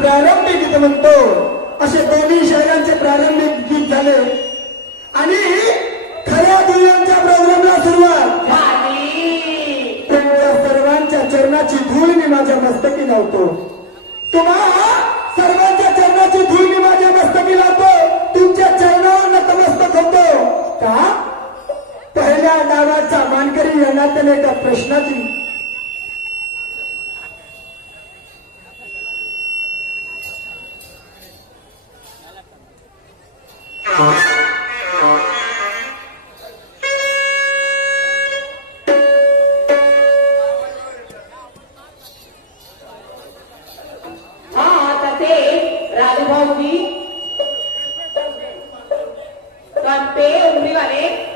प्रारंभिक गीत म्हणतो असे दोन्ही शहरांचे प्रारंभिक गीत झाले आणि खऱ्या दुय्यमच्या प्रोग्रामला सुरुवात तुमच्या सर्वांच्या चरणाची धूळ मी माझ्या मस्तकी लावतो. तुम्हा सर्वांच्या चरणाची धूळ मी माझ्या मस्तकी लावतो. तुमच्या चरणावर नतमस्तक होतो. का पहिल्या डावाचा मानकरी या नात्याने एका प्रश्नाची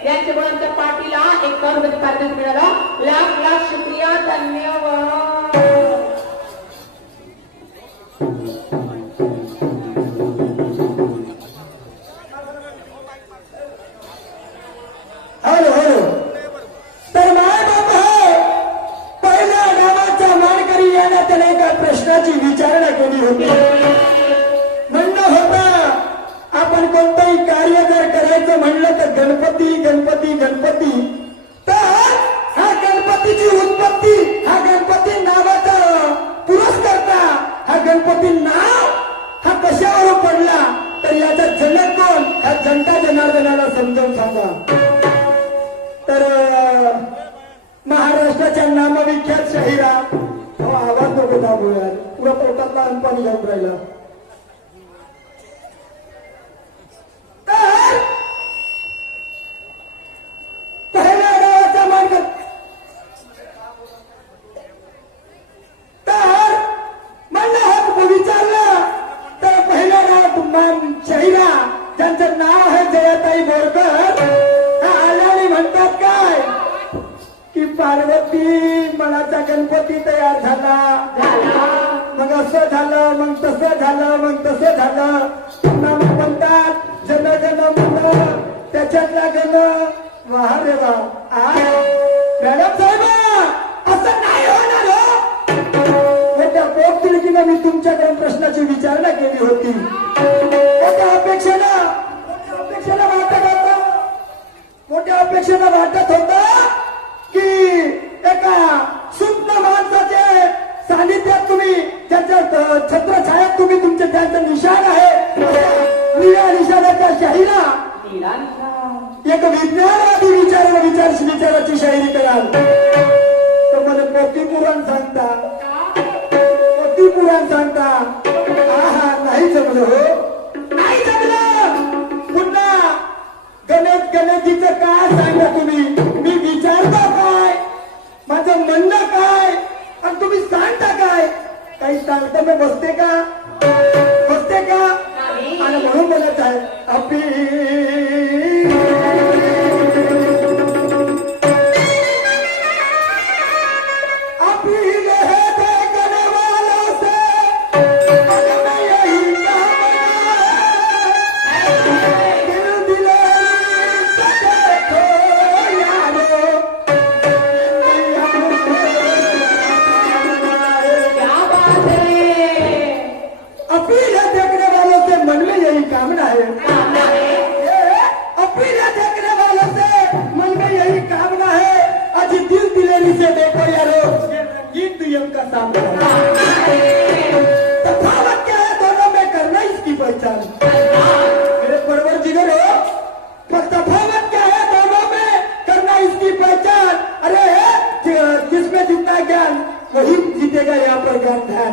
यांच्या मुलांच्या पाठीला एक करोडपती पारितोषिक मिळाला. लाख लाख शुक्रिया, धन्यवाद. Hello hello. तर माय बाबा पहिल्या गावाच्या मानकरी या नात्याने एका प्रश्नाची विचारणा केली होती. म्हणणं होता आपण कोणतंही कार्य जर करायचं म्हणलं तर गणपती गणपती गणपती. तर हा गणपतीची उत्पत्ती, हा गणपती नावाचा पुरस्कर्ता, हा गणपती नाव हा कशावर पडला तर याचा जनक कोण ह्या जनता जनार्दनाला समजावून सांगा. तर महाराष्ट्राच्या नामविख्यात शाहिरा आवाज नको दाबूया पुरा पोटातला अनपाणी जाऊन राहिला. शाहिरा ज्यांचं नाव आहे जयाताई बोरकर आल्याने म्हणतात काय की पार्वती मनाचा गणपती तयार झाला. मग असं झालं, मग तसं झालं, मग तसं झालं. पुन्हा मग म्हणतात जन गण मन त्याच्यातला गण वाह रे वा. मॅडम साहेब असं नाही होणार हो. त्या पोट तिडकीनं मी तुमच्याकडे प्रश्नाची विचारणा केली होती. मोठ्या अपेक्षेला वाटत होता की एका सुंदर माणसाचे सानिध्यात तुम्ही त्याच्या छत्रछायात तुम्ही तुमचे त्यांचं निशाण आहे निळ्या निशाणाच्या शाहिरा एक विज्ञानवादी विचाराची शाहिरी कराल तर मला पोथी पुराण सांगता नाही जमलं हो, नाही जमलं. पुन्हा गणेशजीचं काय सांगा तुम्ही. मी विचारता काय, माझं म्हणणं काय आणि तुम्ही सांगता काय. काही सांगता मी बसते का आणि म्हणून म्हणत आहे वही जीतेगा यहाँ पर ज्ञान ध्यान.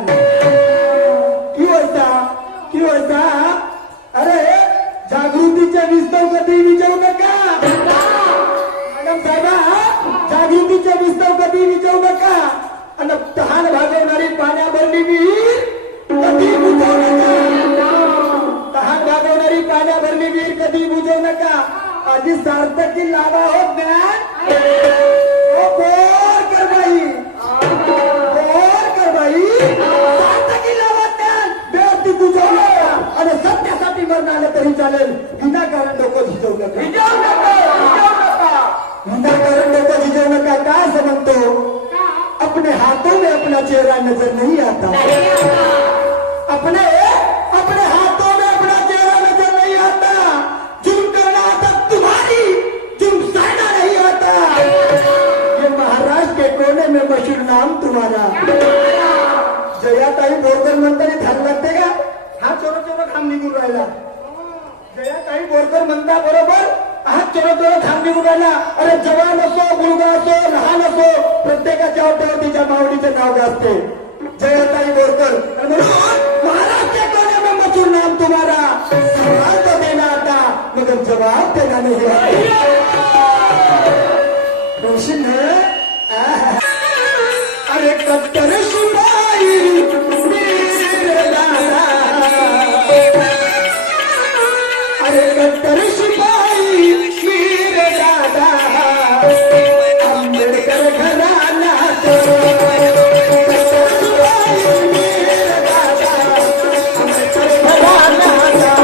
क्यों ऐसा अरे जागृतीचे विस्तव कधी विचारू नका मॅडम साहेबा. जागृतीचे विस्तव कधी विचारू नका आणि तहान भागवणारी पाण्याभरली विहीर कधी बुजवू नका. तहान भागवणारी पाण्याभरली विहीर कधी बुजवू नका. आधी सार्थकी लावा हो ज्ञान. बोर कर बाई सार्थकी लावा ज्ञान. बेअर्थ बुजवू नका आणि सत्यासाठी मरण आलं तरी चालेल. विनाकारण डोकं झिजवू नका. विनाकारण डोकं झिजवू नका. काय असं म्हणतो अपने हाथों में अपना चेहरा नजर नहीं आता. अपने मुलगा बरोबर हात चोरत खांबी उडाला. अरे जवान असो, मुलगा असो, लहान असो, प्रत्येकाच्या ओट्यावर तिच्या मावडीचं नाव गाजते. जयताई बोरकर. आणि म्हणून महाराष्ट्र कोने में मशहूर नाम तुम्हारा, सवाल तो देना आता मगर जवाब देना नहीं आता. रोशन है. अरे कट्टर शिपाई मेरे लाला, अरे कट्टर शिपाई मेरे दादा, अम्बेडकर घराना तो कट्टर शिपाई मेरे दादा, अम्बेडकर घराना था.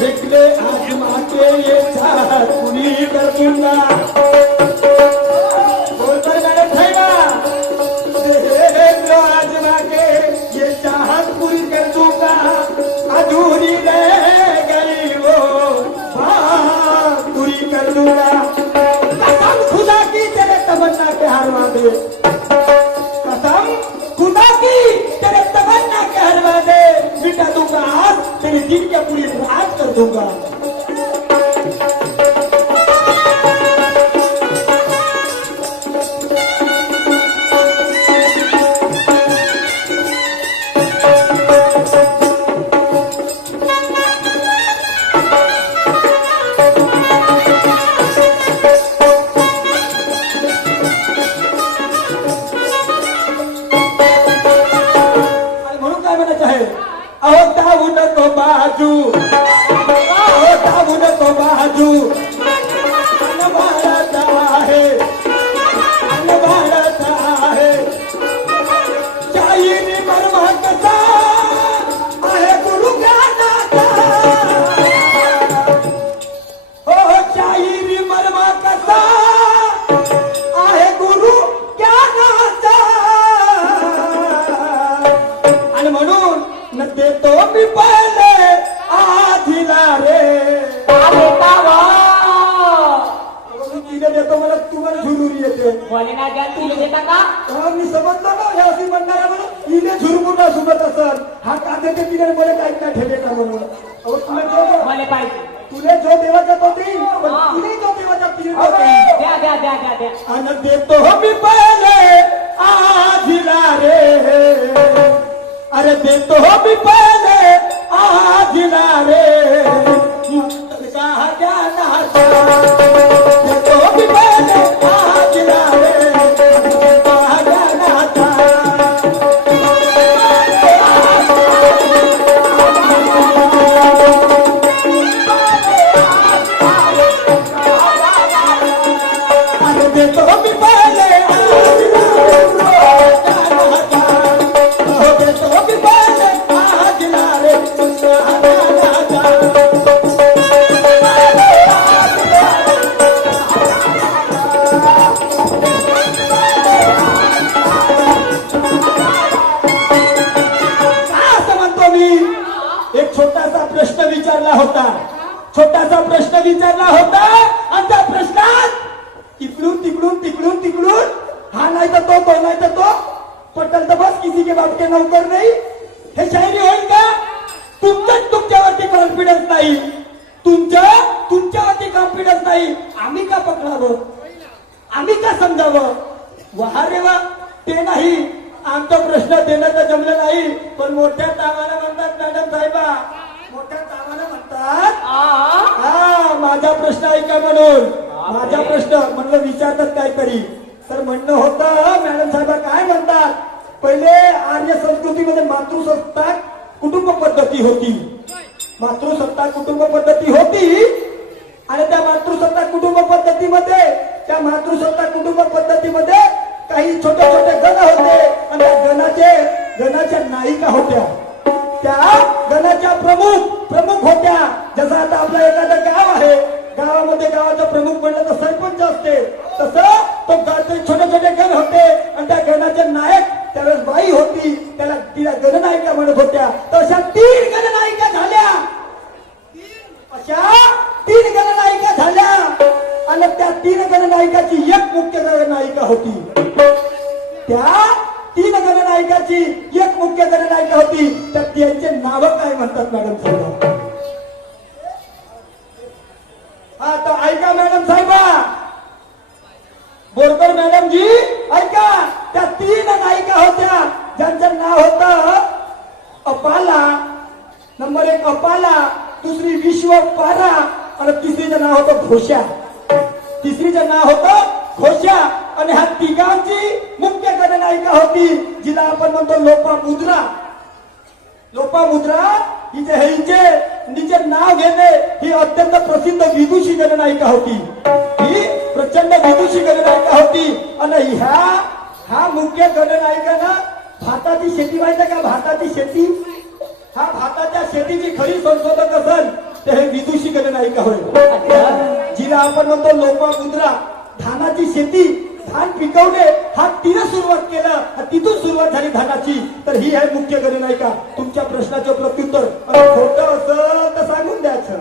देख ले आजमा के ये चाहत पूरी कर दूंगा. बोल पर मैंने ठहरा. देख लो आजमा के ये चाहत पूरी कर दूंगा. अधूरी रह गई वो बात पूरी कर दूंगा. कसम खुदा की तेरे तमन्ना के हारवा दे. कसम खुदा की तेरे तमन्ना के हारवा दे. मिटा दूंगा आज तेरे दिन के पूरी रात कर दूंगा. म्हणून काय म्हणायचं आहे. अहो धावू नको बाजू, अहो धावू नको बाजू, अनबाळाचा आहे, अनबाळाचा आहे. शाहिरी मर्म कसा आहे गुरु ज्ञानाचा. हो शाहिरी मर्म कसा आहे गुरु ज्ञानाचा. आणि म्हणून न देतो मी पहिले आधीला रे. तिने देतो मला तुम्हाला झुरूर येते. भोलेनाथ जान तुला देता का? मी समजलो ना हे अशी म्हणणारा म्हणून हिने झुरमुटा सुबत असल. हा का देते तिने मला काही काय ठेवे का म्हणून. अहो तुला जो मला पाहिजे. तुले जो देवाचा तो देईन, पण तिने जो देवाचा तिने तो देईन. द्या द्या द्या द्या द्या. आणि देतो मी पहिले आधीला रे. अरे देतो मी पहिले आधीला रे. का ज्ञानाचा देतो मी पहिले आधीला रे. का ज्ञानाचा. अरे देतो मी पहिले आधीला रे. ज्ञानाचा. हो देतो मी पहिले आधीला रे. ज्ञानाचा. असं म्हणतो मी. एक छोटासा प्रश्न विचारला होता. छोटासा प्रश्न विचारला होता आणि त्या प्रश्नात इकडून तिकडून तिकडून तिकडून हा नाही तर तो नाही तर तो पटल तर बस किसी के बाप के नौकर नाही. हे शायरी होईल का? तुमच्यावरती कॉन्फिडन्स नाही. तुमच्यावरती कॉन्फिडन्स नाही. आम्ही का पकडावं? आम्ही का समजावं? वा रे वा. ते नाही. आमचा प्रश्न देणं तर जमलं नाही, पण मोठ्या तावाला म्हणतात मॅडम साहेबा. मोठ्या तावाला म्हणतात हा माझा प्रश्न ऐका म्हणून. माझा प्रश्न म्हणलं विचारतात काहीतरी. तर म्हणणं होतं मॅडम साहेबा काय म्हणतात. पहिले आर्य संस्कृतीमध्ये मातृसत्ताक कुटुंब पद्धती होती. मातृसत्ताक कुटुंब पद्धती होती. आणि त्या मातृसत्ताक कुटुंब पद्धतीमध्ये काही छोटे छोटे गण होते. आणि त्या गणाच्या नायिका होत्या. त्या गणाच्या प्रमुख होत्या. जसं आता आपलं एखादं गाव आहे, गावामध्ये गावाचा प्रमुख म्हणलं तर सरपंच असते. तसं तो छोटे छोटे गण होते आणि त्या गणाचे नायक त्यावेळेस बाई होती, तिला गणनायिका म्हणत होत्या. तर अशा 3 गणनायिका झाल्या. अशा 3 गणनायिका झाल्या आणि त्या 3 गणनायकाची एक मुख्य गणनायिका होती. त्या 3 गणनायकाची एक मुख्य गणनायिका होती. तर त्यांचे नाव काय म्हणतात मॅडम सांगा? हा तर ऐका मॅडम साहेबा, बोरकर मॅडम जी ऐका. त्या 3 नायिका होत्या ज्यांचं नाव होतं अपाला. नंबर 1 अपाला, दुसरी विश्वपारा आणि तिसरीचं नाव होतं घोषा. तिसरीचं नाव होतं घोषा. आणि ह्या तिघांची मुख्य गणनायिका होती जिला आपण म्हणतो लोपामुद्रा. लोपामुद्रा हिचे नाव घेणे ही अत्यंत प्रसिद्ध विदुषी गणनायिका होती. ही प्रचंड विदुषी गणनायिका होती. आणि ह्या मुख्य गणनायिकांना भाताची शेती माहिती का? भाताची शेती, हा भाताच्या शेतीची खरी संशोधक असेल तर हे विदुषी गणनायिका होय, जिला आपण म्हणतो लोपामुद्रा. धानाची शेती, धान पिकवणे हा तिनं सुरुवात केलं, तिथून सुरुवात झाली धानाची. तर ही आहे मुख्य गणनायिका. तुमच्या प्रश्नाचं प्रत्युत्तर खोटं असेल तर सांगून द्यायचं,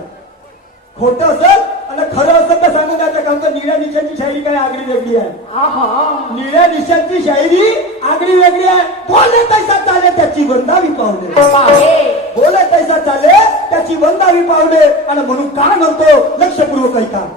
खोटं असेल आणि खरं असेल तर सांगून द्यायचं. कारण का निळ्या निशांची शायरी काय आगळी वेगळी आहे. निळ्या निशांची शायरी आगळी वेगळी आहे. बोले तैसा चाले त्याची वंदावी पावले, बोले तैसा चाले त्याची वंदावी पावले. आणि म्हणून काय म्हणतो लक्षपूर्वक ऐका.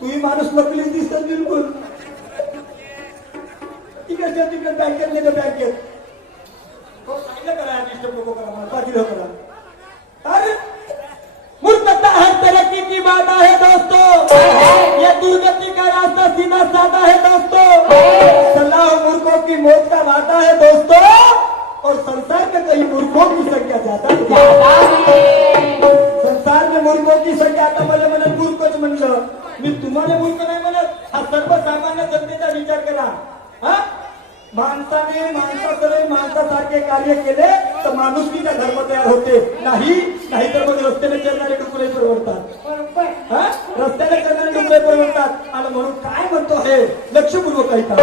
तूही माणूस नकली दिसत बिलकुल. तिकडच्या तिकडे बँकेत नाही तर बँकेत. हो सांगितलं करा डिस्टर्ब नको करा मला पाठीला करा. अरे मूर्खता हर तरक्की की बात है दोस्तों. ये दुर्गति का रास्ता सीधा साधा है दोस्तों. सलाह मूर्खों की मौत का वादा है दोस्तों. और संसार में कई मूर्खों की संख्या ज्यादा है. संसार में मूर्खों की संख्या. आता मला म्हणत मूर्खच म्हणलं मी. तुम्हाला मूर्ख नाही म्हणत. हा सर्वसामान्य जनतेचा विचार करा. हा माणसाने माणसासारखे कार्य केले तर माणुसकीचा धर्म तयार होते. नाहीतर मग रस्त्याने चलणारे डुकरे परवडतात. हा रस्त्याने चलणारे डुकरे परवडतात. आणि म्हणून काय म्हणतो हे लक्षपूर्वक ऐका.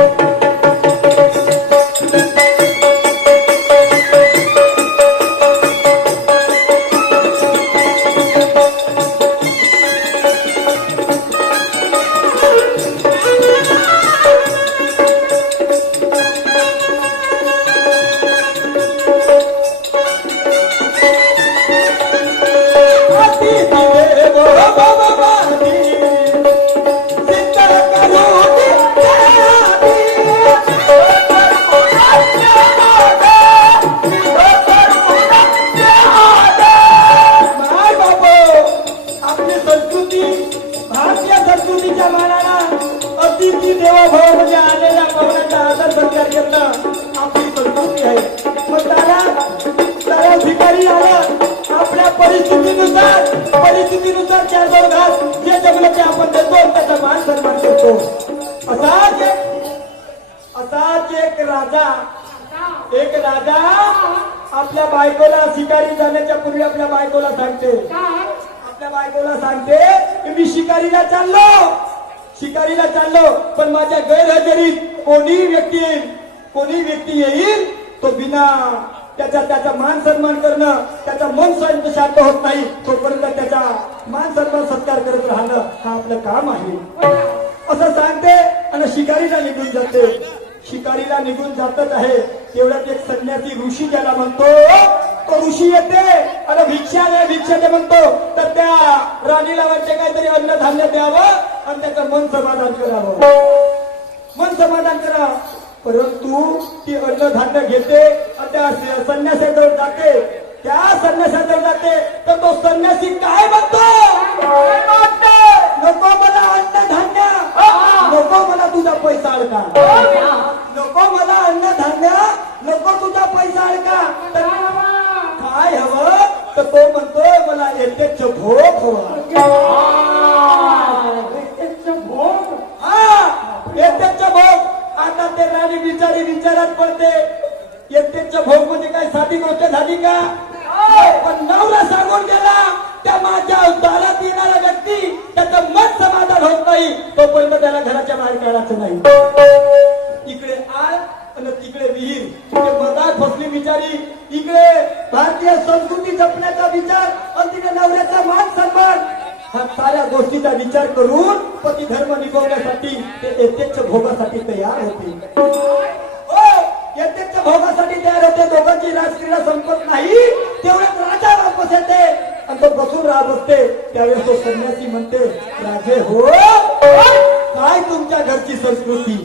परिस्थितीनुसार चार दोन घास जे जमलं ते आपण देतो. त्याचा मान सन्मान करतो. असाच एक राजा आपल्या बायकोला शिकारी जाण्याच्या पूर्वी आपल्या बायकोला सांगते की मी शिकारीला चाललो पण माझ्या गैरहजेरीत कोणी व्यक्ती येईल तो बिना त्याचा मान सन्मान करणं, त्याचा मन शांत होत नाही तोपर्यंत त्याचा मान सन्मान सत्कार करत राहणं हा आपलं काम आहे असं सांगते. आणि शिकारीला निघून जातच आहे. तेवढ्यात एक संन्यासी ऋषी ज्याला म्हणतो तो ऋषी येते आणि भिक्षा दे म्हणतो. तर त्या राणीला वाटते काहीतरी अन्नधान्य द्यावं आणि त्याचं मन समाधान करावं. परंतु ती अन्नधान्य घेते आणि त्या संन्यासाजवळ जाते. तर तो संन्यासी काय म्हणतो. नको मला अन्नधान्य, नको मला तुझा पैसा अडका. नको मला अन्नधान्य, नको तुझा पैसा अडका. काय हवं तर तो म्हणतोय मला यथेच्छ भोग हवा. यथेच्छ भोग. आता ते राणी बिचारी विचारात पडते. यथेच्छ भोग म्हणजे काय साधी गोष्ट झाली का. पण नवरा सांगून गेला त्या माझ्या दारात येणारा व्यक्ती त्याचं मन समाधान होत नाही तोपर्यंत त्याला घराच्या बाहेर काढायचं नाही. इकडे आळ आणि तिकडे विहीर. तिकडे मधात फसली बिचारी. इकडे भारतीय संस्कृती जपण्याचा विचार आणि तिकडे नवऱ्याचा मान सन्मान. हा साऱ्या गोष्टीचा विचार करून पती धर्म निभवण्यासाठी ते यथेच्छ भोगासाठी तयार होते. यथेच्छ भोगासाठी तयार होते. दोघांची राजक्रीडा संपत नाही तेवढ्यात राजा वापस येते आणि तो बसून राहत असते. त्यावेळेस तो संन्यासी म्हणते राजे हो काय तुमच्या घरची संस्कृती.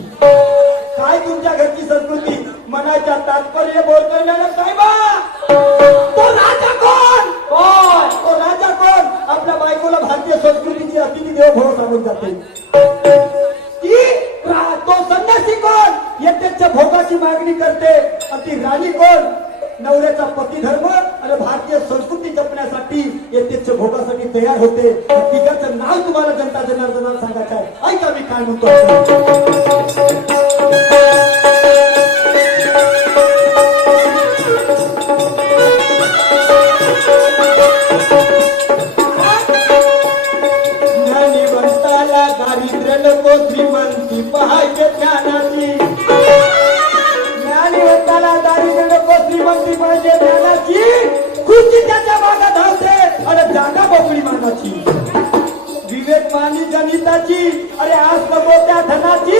मनाच्या तात्पर्य बोल करण्याला काय बा. तो राजा कोण. आपल्या बायकोला भारतीय संस्कृतीची अतिथी देव भाव सांगून जाते की तो संन्यासी कोण यथेच्छ भोगाची मागणी करते आणि ती राणी कोण नवऱ्याचा पती धर्म आणि भारतीय संस्कृती जपण्यासाठी यथेच्छ भोगासाठी तयार होते. तिघाचं नाव तुम्हाला जनता जनार्दनाला सांगायचं आहे. ऐका मी काय म्हणतो. दारिद्र्य नको श्रीमंती पाहायचे ज्ञानाची. ज्ञानीवंताला दारिद्र्य नको श्रीमंती पाहिजे ज्ञानाची. खुशी त्याच्या मागात धावते आणि जागा मोकळी मानाची. विवेक मानी जनिताची अरे आज नको त्या धनाची.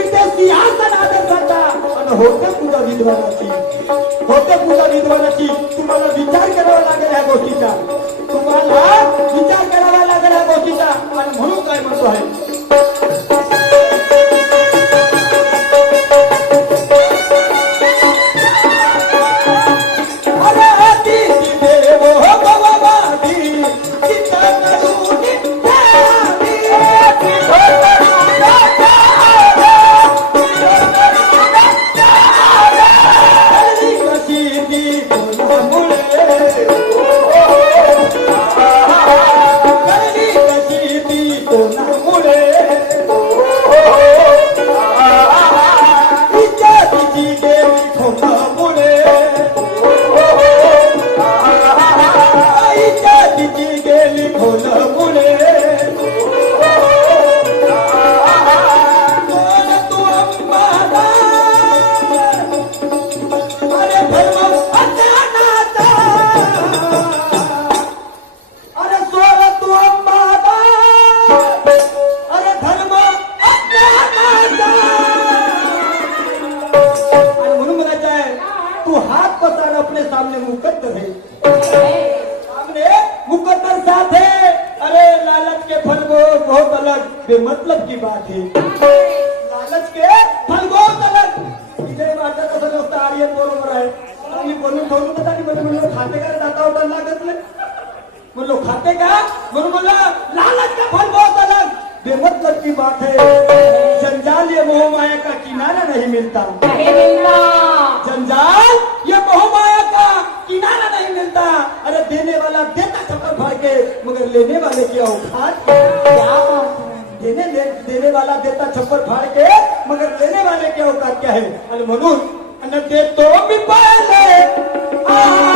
इथे सिंहासन आदर्शाचा आणि होते पूजा विद्वानाची. तुम्हाला विचार करावा लागेल ह्या गोष्टीचा. आणि म्हणून काय म्हणतो आहे कोणामुळे तिच्या तिची गेली कोणामुळे आईच्या तिची गेली कोणामुळे कोण तू अंबाला अरे धर्म अज्ञानाचा अरे सोड तू अंबाला अरे धर्म अज्ञानाचा आणि म्हणून म्हणायचं आहे तू हाथ पसार अपने सामने मुकद्दर है सामने मुकद्दर साथ है अरे लालच के फल बहुत अलग बेमतलब की बात है लालच के फल बहुत अलग इथे माझं कसं नसतं आर्यन बरोबर आहे मी बोलून ठेवून होता आणि म्हणून खाते का जाता होता लागत नाही म्हणलो खाते का म्हणून म्हणलं लालच का फल बहुत अलग बेमतलब की बात है जंजाल ये मोह माया का किनारा नहीं मिलता नहीं मिलता जंजाल ये मोह माया का किनारा नहीं मिलता अरे देने वाला देता चक्कर फाड़ के मगर लेने वाले की औकात क्या देने वाला देता छप्पर फाड़ के मगर लेने वाले की औकात क्या है आणि म्हणून आणि देतो मी पहिले